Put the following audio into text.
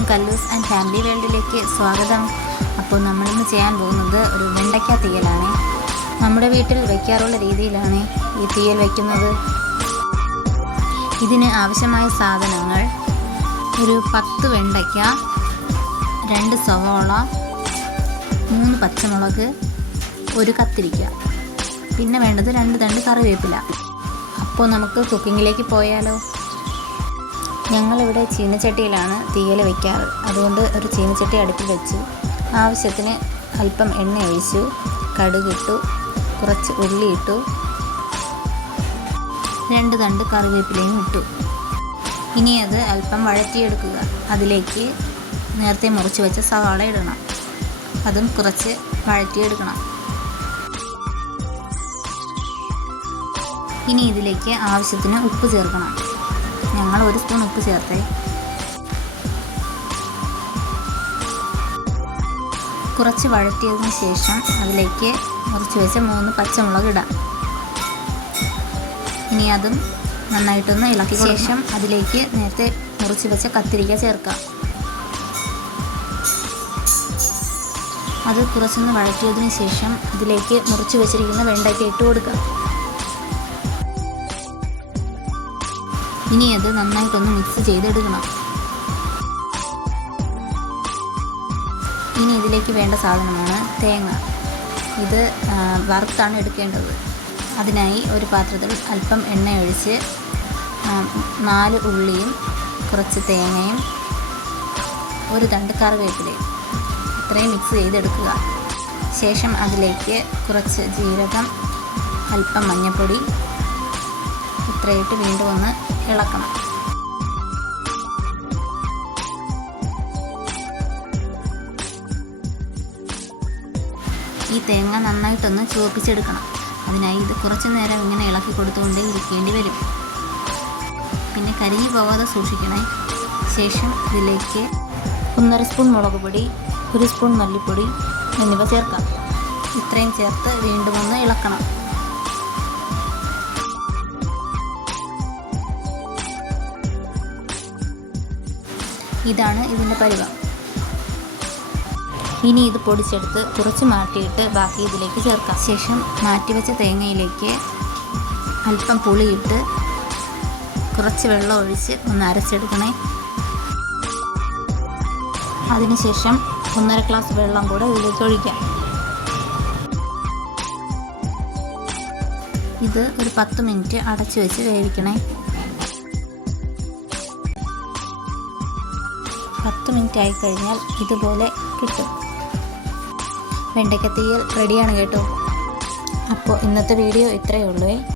എല്ലാവർക്കും കല്ലൂസ് and family വേൾഡിലേക്ക് സ്വാഗതം. അപ്പോൾ നമ്മളിന്ന് ചെയ്യാൻ പോകുന്നത് ഒരു വെണ്ടയ്ക്ക തീയലാണ്. നമ്മുടെ വീട്ടിൽ വയ്ക്കാറുള്ള രീതിയിലാണ് ഈ തീയൽ വയ്ക്കുന്നത്. ഇതിന് ആവശ്യമായ സാധനങ്ങൾ: ഒരു 10 വെണ്ടയ്ക്ക, 2 സവാള, 3 പച്ചമുളക്, 1 കത്തിരിക്ക, പിന്നെ വേണ്ടത് 2 തണ്ട് കറിവേപ്പില. അപ്പോൾ നമുക്ക് കുക്കിങ്ങിലേക്ക് പോയാലോ. ഞങ്ങളിവിടെ ചീനച്ചട്ടിയിലാണ് തീയൽ വയ്ക്കാറ്. അതുകൊണ്ട് ഒരു ചീനച്ചട്ടി അടുപ്പിൽ വെച്ചു. ആവശ്യത്തിന് അല്പം എണ്ണ ഒഴിച്ചു, കടുകിട്ടു, കുറച്ച് ഉള്ളി ഇട്ടു, 2 തണ്ട് കറിവേപ്പിലയും ഇട്ടു. ഇനി അത് അല്പം വഴറ്റിയെടുക്കുക. അതിലേക്ക് നേരത്തെ മുറിച്ച് വെച്ച സവാള ഇടണം. അതും കുറച്ച് വഴറ്റിയെടുക്കണം. ഇനി ഇതിലേക്ക് ആവശ്യത്തിന് ഉപ്പ് ചേർക്കണം. ഞങ്ങൾ 1 സ്പൂൺ ഉപ്പ് ചേർത്തേ. കുറച്ച് വഴറ്റിയതിന് ശേഷം അതിലേക്ക് മുറിച്ച് വെച്ച 3 പച്ചമുളക് ഇടാം. ഇനി അതും നന്നായിട്ടൊന്ന് ഇളക്കി ശേഷം അതിലേക്ക് നേരത്തെ മുറിച്ച് വെച്ച കത്തിരിക്ക ചേർക്കാം. അത് കുറച്ചൊന്ന് വഴറ്റിയതിന് ശേഷം അതിലേക്ക് മുറിച്ച് വെച്ചിരിക്കുന്ന വെണ്ടയ്ക്ക ഇട്ട് കൊടുക്കാം. ഇനി അത് നന്നായിട്ടൊന്ന് മിക്സ് ചെയ്തെടുക്കണം. ഇനി ഇതിലേക്ക് വേണ്ട സാധനമാണ് തേങ്ങ. ഇത് വറുത്താണ് എടുക്കേണ്ടത്. അതിനായി ഒരു പാത്രത്തിൽ അല്പം എണ്ണ ഒഴിച്ച് 4 ഉള്ളിയും കുറച്ച് തേങ്ങയും 1 തണ്ട് കറിവേപ്പിലയും ഇത്രയും മിക്സ് ചെയ്തെടുക്കുക. ശേഷം അതിലേക്ക് കുറച്ച് ജീരകം, അല്പം മഞ്ഞൾപ്പൊടി ഇത്രയിട്ട് വീണ്ടും ഒന്ന് ഇളക്കണം. ഈ തേങ്ങ നന്നായിട്ടൊന്ന് ചുവപ്പിച്ചെടുക്കണം. അതിനായി ഇത് കുറച്ച് നേരം ഇങ്ങനെ ഇളക്കി കൊടുത്തുകൊണ്ടേ ഇരിക്കേണ്ടി വരും. പിന്നെ കരിഞ്ഞു പോകാതെ സൂക്ഷിക്കണേ. ശേഷം ഇതിലേക്ക് 1.5 സ്പൂൺ മുളക് പൊടി, 1 സ്പൂൺ മല്ലിപ്പൊടി എന്നിവ ചേർക്കാം. ഇത്രയും ചേർത്ത് വീണ്ടും ഒന്ന് ഇളക്കണം. ഇതാണ് ഇതിൻ്റെ പരുവം. ഇനി ഇത് പൊടിച്ചെടുത്ത് കുറച്ച് മാറ്റിയിട്ട് ബാക്കി ഇതിലേക്ക് ചേർക്കാം. ശേഷം മാറ്റിവെച്ച തേങ്ങയിലേക്ക് അല്പം പുളിയിട്ട് കുറച്ച് വെള്ളം ഒഴിച്ച് ഒന്ന് അരച്ചെടുക്കണേ. അതിനുശേഷം 1.5 ഗ്ലാസ് വെള്ളം കൂടെ ഇതിലേക്ക് ഒഴിക്കാം. ഇത് ഒരു 10 മിനിറ്റ് അടച്ചു വെച്ച് വേവിക്കണേ. 10 മിനിറ്റ് ആയിക്കഴിഞ്ഞാൽ ഇതുപോലെ കിട്ടും. വെണ്ടയ്ക്ക തീയൽ റെഡിയാണ് കേട്ടോ. അപ്പോൾ ഇന്നത്തെ വീഡിയോ ഇത്രയേ ഉള്ളൂ.